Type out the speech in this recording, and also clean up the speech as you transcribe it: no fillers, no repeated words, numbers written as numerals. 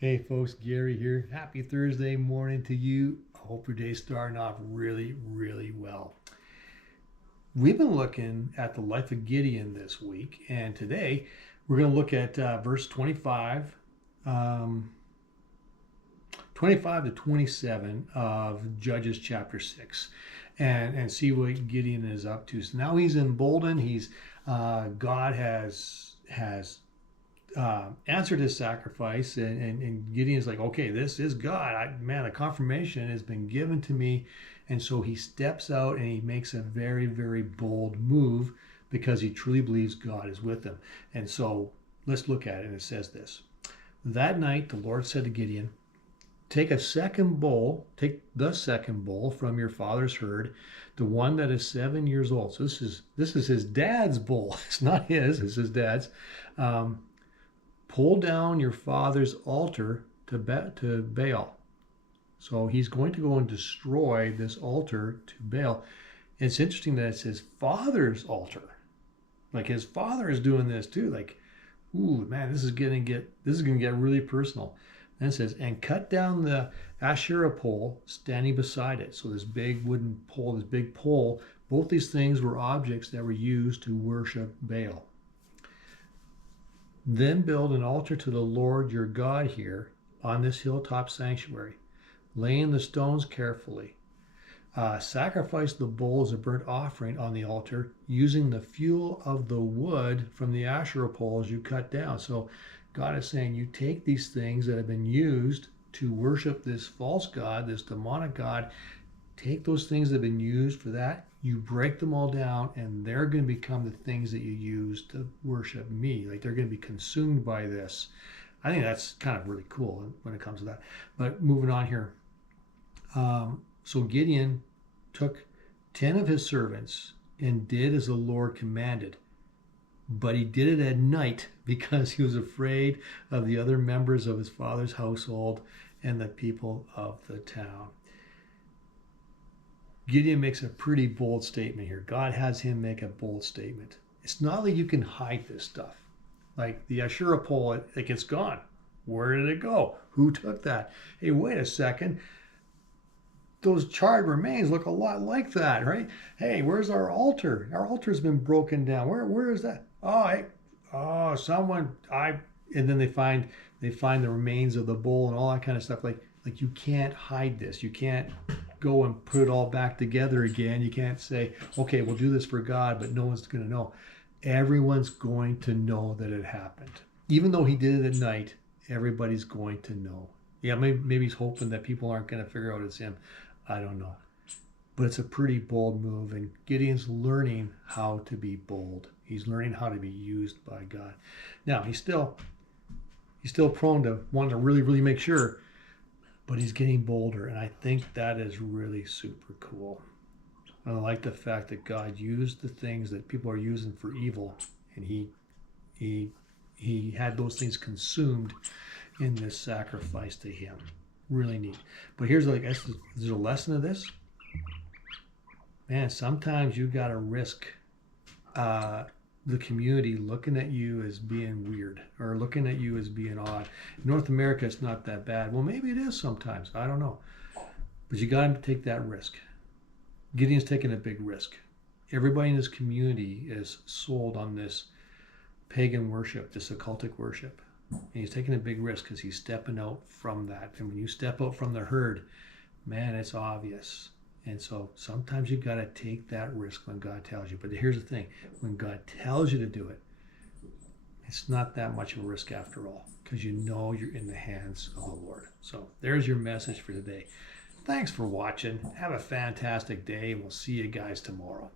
Hey folks, Gary here. Happy Thursday morning to you. I hope your day's starting off really, really well. We've been looking at the life of Gideon this week, and today we're going to look at verse 25, 25 to 27 of Judges chapter 6, and see what Gideon is up to. So now he's emboldened. God has answered his sacrifice, and Gideon's like, okay, this is God. Man, the confirmation has been given to me. And so he steps out and he makes a very, very bold move because he truly believes God is with him. And so let's look at it. And it says this: That night the Lord said to Gideon, take the second bull from your father's herd, the one that is 7 years old. So this is his dad's bull. It's not his, it's his dad's. Pull down your father's altar to Baal. So he's going to go and destroy this altar to Baal. It's interesting that it's his father's altar. Like his father is doing this too. Like, ooh, man, this is gonna get really personal. And it says, and cut down the Asherah pole standing beside it. So this big wooden pole, this big pole, both these things were objects that were used to worship Baal. Then build an altar to the Lord your God here on this hilltop sanctuary, laying the stones carefully. Sacrifice the bull as a burnt offering on the altar using the fuel of the wood from the Asherah poles you cut down. So God is saying, you take these things that have been used to worship this false god, this demonic god, take those things that have been used for that, you break them all down, and they're going to become the things that you use to worship me. Like they're going to be consumed by this. I think that's kind of really cool when it comes to that. But moving on here. So Gideon took 10 of his servants and did as the Lord commanded. But he did it at night because he was afraid of the other members of his father's household and the people of the town. Gideon makes a pretty bold statement here. God has him make a bold statement. It's not like you can hide this stuff. Like the Asherah pole, like it's gone. Where did it go? Who took that? Hey, wait a second. Those charred remains look a lot like that, right? Hey, where's our altar? Our altar's been broken down. Where is that? And then they find the remains of the bull and all that kind of stuff. Like you can't hide this. You can't go and put it all back together again. You can't say, okay, we'll do this for God, but no one's going to know. Everyone's going to know that it happened. Even though he did it at night, everybody's going to know. Yeah, maybe he's hoping that people aren't going to figure out it's him. I don't know. But it's a pretty bold move, and Gideon's learning how to be bold. He's learning how to be used by God. Now, he's still prone to wanting to really, really make sure, but he's getting bolder, and I think that is really super cool. I like the fact that God used the things that people are using for evil, and he had those things consumed in this sacrifice to him. Really neat. But there's a lesson of this. Man, sometimes you got to risk the community looking at you as being weird or looking at you as being odd. In North America, it's not that bad. Well, maybe it is sometimes. I don't know. But you got to take that risk. Gideon's taking a big risk. Everybody in this community is sold on this pagan worship, this occultic worship. And he's taking a big risk because he's stepping out from that. And when you step out from the herd, man, it's obvious. And so sometimes you've got to take that risk when God tells you. But here's the thing. When God tells you to do it, it's not that much of a risk after all, because you know you're in the hands of the Lord. So there's your message for today. Thanks for watching. Have a fantastic day, and we'll see you guys tomorrow.